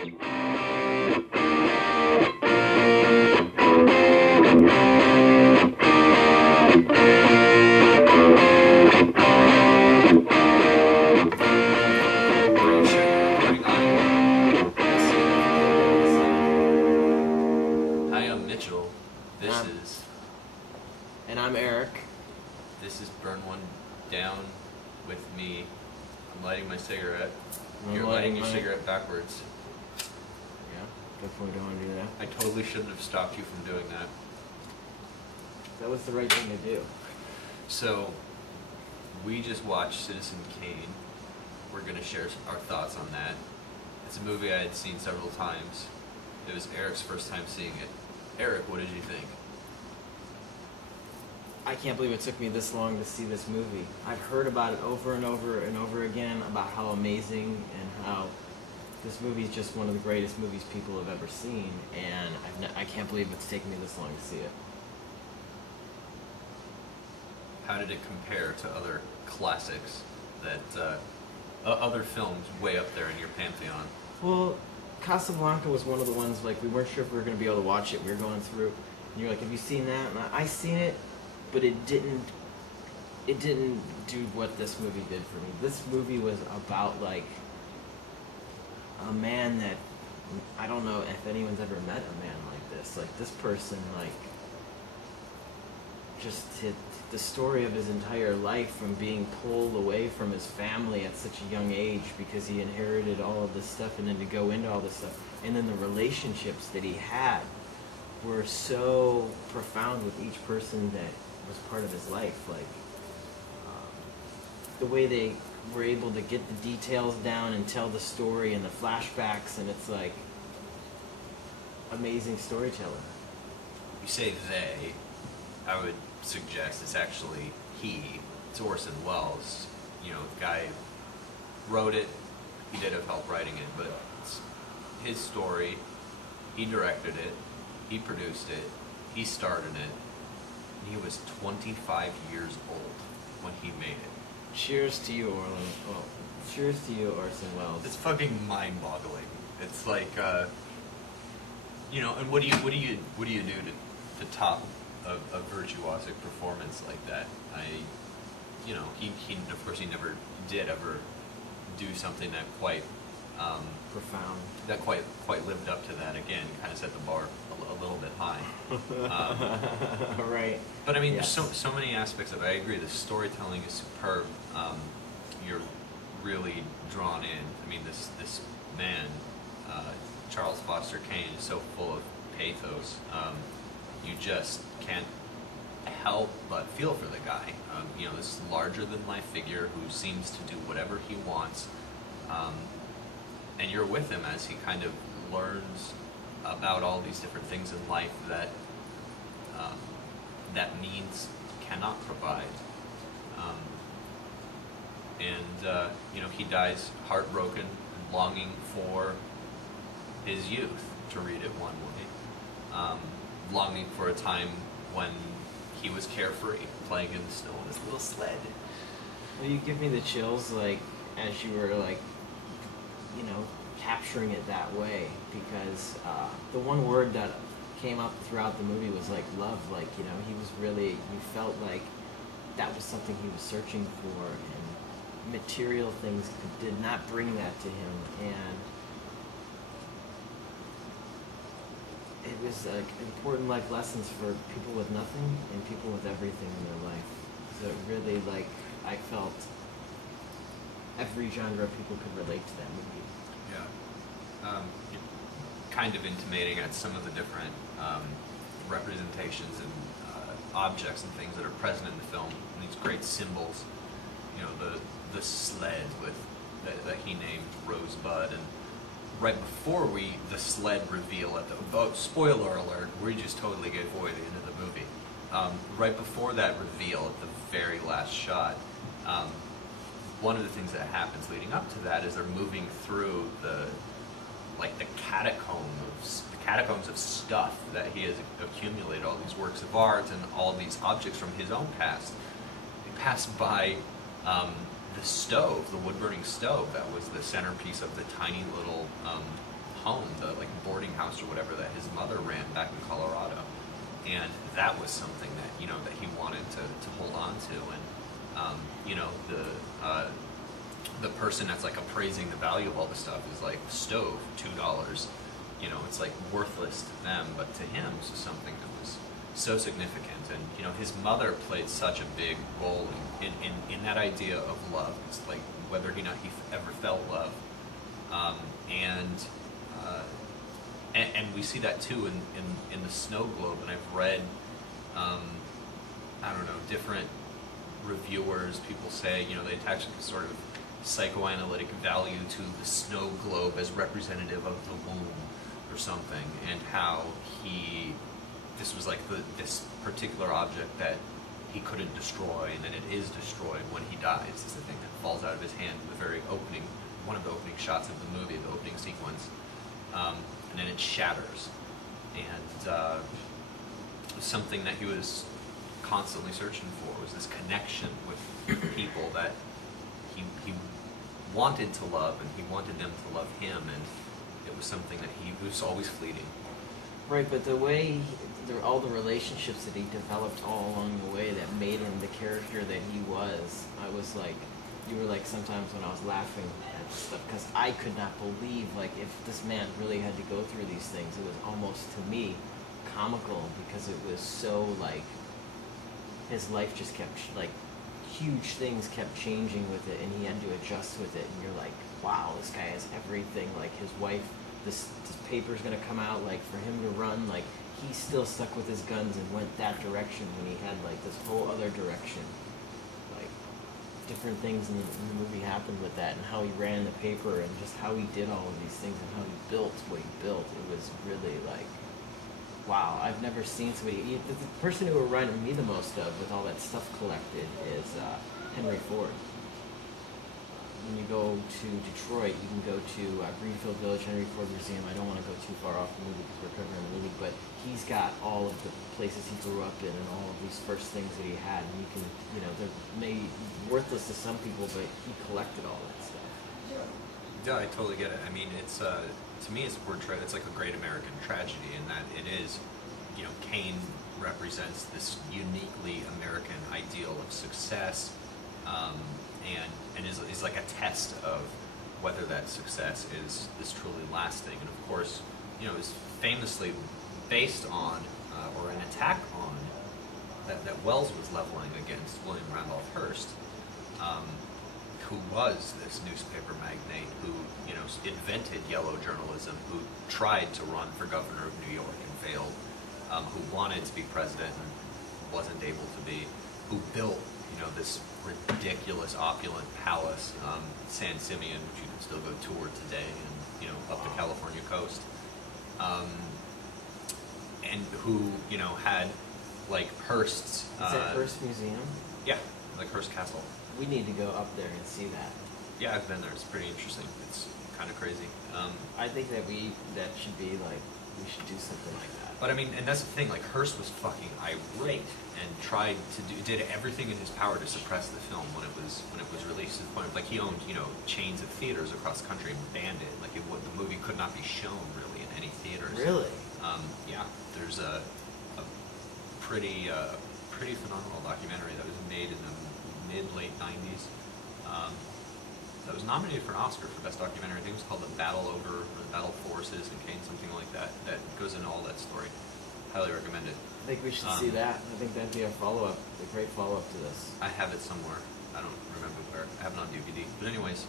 And I'm Eric. This is Burn One Down with me. I'm lighting my cigarette. You're lighting your cigarette backwards. Yeah, definitely don't want to do that. I totally shouldn't have stopped you from doing that. That was the right thing to do. So, we just watched Citizen Kane. We're going to share our thoughts on that. It's a movie I had seen several times. It was Eric's first time seeing it. Eric, what did you think? I can't believe it took me this long to see this movie. I've heard about it over and over and over again about how amazing and how this movie is just one of the greatest movies people have ever seen, and I can't believe it's taken me this long to see it. How did it compare to other classics that other films way up there in your pantheon? Well, Casablanca was one of the ones, like, we weren't sure if we were going to be able to watch it. We were going through, and you're like, have you seen that? And I seen it, but it didn't do what this movie did for me. This movie was about, like, a man that, I don't know if anyone's ever met a man like this. Like, this person, like, just the story of his entire life, from being pulled away from his family at such a young age because he inherited all of this stuff, and then to go into all this stuff, and then the relationships that he had were so profound with each person that was part of his life. Like, the way they were able to get the details down and tell the story and the flashbacks, and it's like amazing storytelling. You say they, I would suggest it's actually he. It's Orson Welles. You know, the guy wrote it. He did have help writing it, but it's his story. He directed it. He produced it. He starred in it. He was 25 years old when he made it. Cheers to you, Orlin. Oh, cheers to you, Orson Welles. It's fucking mind-boggling. It's like, you know, and what do you do to top a virtuosic performance like that? You know, he of course he never did ever do something that quite profound. That quite lived up to that. Again, kind of set the bar a little bit high. Right. But I mean, yes. There's so many aspects of it. I agree. The storytelling is superb. You're really drawn in. I mean, this man, Charles Foster Kane, is so full of pathos. You just can't help but feel for the guy. You know, this larger-than-life figure who seems to do whatever he wants, and you're with him as he kind of learns about all these different things in life that that means cannot provide. You know, he dies heartbroken, longing for his youth, to read it one way. Longing for a time when he was carefree, playing in the snow on his little sled. Well, you give me the chills, like, as you were, like, you know, capturing it that way, because the one word that came up throughout the movie was, like, love. Like, you know, he was really, you felt like that was something he was searching for, and material things did not bring that to him, and it was like important life lessons for people with nothing and people with everything in their life. So it really, like, I felt every genre of people could relate to that movie. Yeah. Kind of intimating at some of the different representations and objects and things that are present in the film. And these great symbols, you know, the sled with that he named Rosebud, and right before the sled reveal at the spoiler alert, we just totally gave away the end of the movie. Right before that reveal at the very last shot, one of the things that happens leading up to that is they're moving through the catacombs of stuff that he has accumulated, all these works of art and all these objects from his own past. They pass by the stove, the wood-burning stove that was the centerpiece of the tiny little home, the like boarding house or whatever that his mother ran back in Colorado, and that was something that that he wanted to hold on to, and the person that's like appraising the value of all this stuff is like stove $2. It's like worthless to them, but to him this was something that was so significant, and his mother played such a big role in that idea of love. It's like whether or not he ever felt love, and we see that too in the Snow Globe. And I've read I don't know, different reviewers, people say they attach a sort of psychoanalytic value to the Snow Globe as representative of the womb or something, and how this was like this particular object that he couldn't destroy, and then it is destroyed when he dies. It's the thing that falls out of his hand in the very opening, one of the opening shots of the movie, the opening sequence, and then it shatters. And something that he was constantly searching for was this connection with people that he wanted to love, and he wanted them to love him, and it was something that he was always fleeting. Right, but the way all the relationships that he developed all along the way that made him the character that he was, I was like, you were like sometimes when I was laughing at stuff, because I could not believe, like, if this man really had to go through these things, it was almost, to me, comical, because it was so, like, his life just kept, like, huge things kept changing with it, and he had to adjust with it, and you're like, wow, this guy has everything, like, his wife, this paper's gonna come out, like, for him to run, like, he still stuck with his guns and went that direction when he had, like, this whole other direction. Like, different things in the movie happened with that, and how he ran the paper, and just how he did all of these things, and how he built what he built. It was really, like, wow, I've never seen somebody, the person who reminded me the most of, with all that stuff collected, is Henry Ford. When you go to Detroit, you can go to Greenfield Village, Henry Ford Museum. I don't want to go too far off the movie because we're covering the movie, but he's got all of the places he grew up in and all of these first things that he had. And you can, they're maybe worthless to some people, but he collected all that stuff. Yeah, I totally get it. I mean, it's to me, it's portrayed. It's like a great American tragedy in that it is, Kane represents this uniquely American ideal of success. And is like a test of whether that success is truly lasting. And of course, is famously based on or an attack on that Wells was leveling against William Randolph Hearst, who was this newspaper magnate who invented yellow journalism, who tried to run for governor of New York and failed, who wanted to be president and wasn't able to be, who built this ridiculous opulent palace, San Simeon, which you can still go tour today, and up the California coast, and who had like Hearst's. Is that Hearst Museum? Yeah, like Hearst Castle. We need to go up there and see that. Yeah, I've been there. It's pretty interesting. It's kind of crazy. I think that that should be like, we should do something like that. But I mean, and that's the thing, like Hearst was fucking irate and did everything in his power to suppress the film when it was released. To the point of, like, he owned, chains of theaters across the country and banned it. Like, the movie could not be shown really in any theaters. Really? Yeah. There's a pretty phenomenal documentary that was made in the mid-late 90s. That was nominated for an Oscar for Best Documentary. I think it was called The Battle for Citizen Kane, something like that. That goes into all that story. Highly recommend it. I think we should see that. I think that'd be a great follow-up to this. I have it somewhere. I don't remember where. I have it on DVD. But anyways,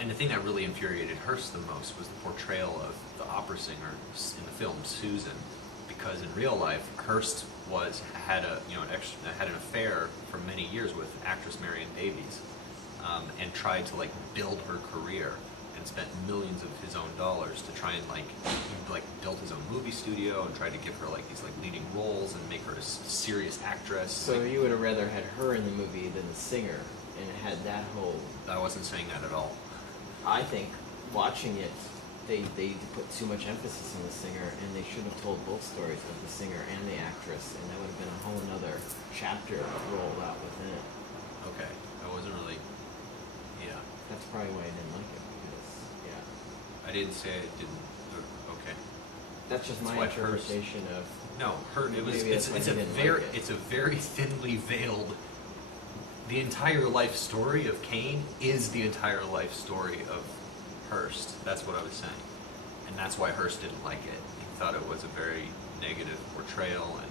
and the thing that really infuriated Hearst the most was the portrayal of the opera singer in the film Susan, because in real life Hearst had an affair for many years with actress Marion Davies, and tried to like build her career, and spent millions of his own dollars to try and he built his own movie studio and tried to give her like these like leading roles and make her a serious actress. So you would have rather had her in the movie than the singer, and it had that whole. I wasn't saying that at all. I think watching it, they put too much emphasis on the singer, and they should have told both stories of the singer and the actress, and that would have been a whole another chapter rolled out within it. Okay, I wasn't really. Yeah. That's probably why I didn't like it, because I didn't say it didn't. Okay. That's just That's my why Hearst- interpretation of. No, it was. Maybe that's why It's he a didn't very like it. it's a very thinly veiled. The entire life story of Kane is the entire life story of Hearst. That's what I was saying, and that's why Hearst didn't like it. He thought it was a very negative portrayal, and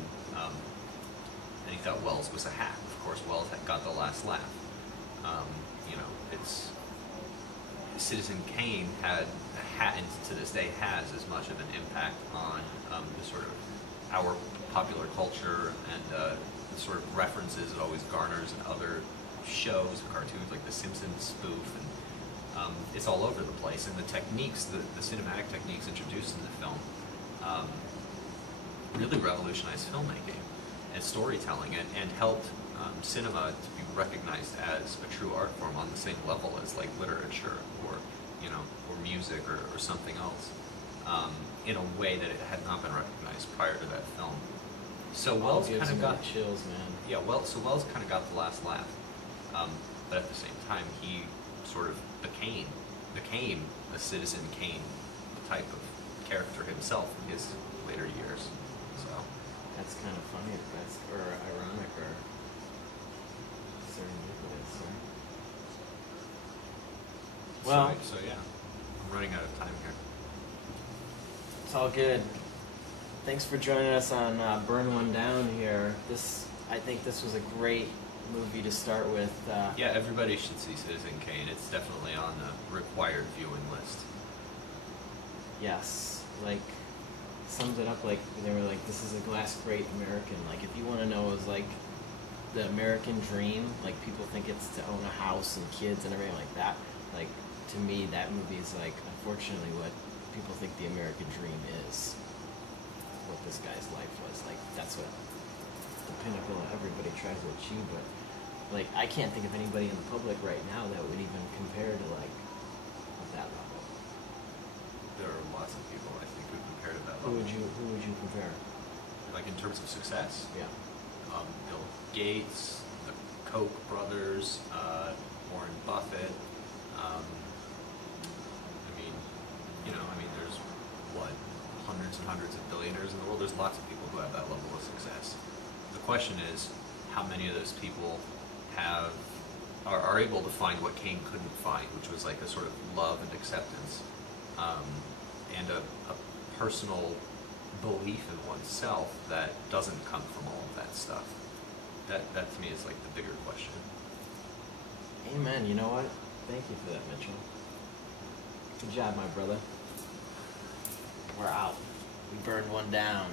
he thought Wells was a hack. Of course, Wells had got the last laugh. It's Citizen Kane had and to this day has as much of an impact on the sort of our popular culture and the sort of references it always garners in other shows and cartoons like the Simpsons spoof, and it's all over the place. And the techniques, the cinematic techniques introduced in the film, really revolutionized filmmaking and storytelling, and helped cinema to be recognized as a true art form on the same level as like literature or or music or something else, in a way that it had not been recognized prior to that film. So Wells kind of got chills, man. Yeah, Wells kind of got the last laugh, but at the same time, he sort of became a Citizen Kane type of character himself in his later years. So That's kind of funny, or ironic, or serendipitous, right? Well, so yeah, I'm running out of time here. it's all good. Thanks for joining us on Burn One Down here. I think this was a great movie to start with. Yeah, everybody should see Citizen Kane. It's definitely on the required viewing list. Yes, like, sums it up like, they were like, this is a glass great American. Like, if you want to know, is like, the American dream, like, people think it's to own a house and kids and everything like that. Like, to me, that movie is like, unfortunately, what people think the American dream is. What this guy's life was. Like, that's what the pinnacle everybody tries to achieve, but, like, I can't think of anybody in the public right now that would even compare to, like, that level. There are lots of people I think who compare to that Who level. would you compare? Like in terms of success, Yeah. Bill Gates, the Koch brothers, Warren Buffett. There's hundreds and hundreds of billionaires in the world. There's lots of people who have that level of success. The question is, how many of those people are able to find what Kane couldn't find, which was like a sort of love and acceptance, and a personal belief in oneself that doesn't come from all of that stuff. That to me is like the bigger question. Amen. You know what? Thank you for that, Mitchell. Good job, my brother. We're out. We burned one down.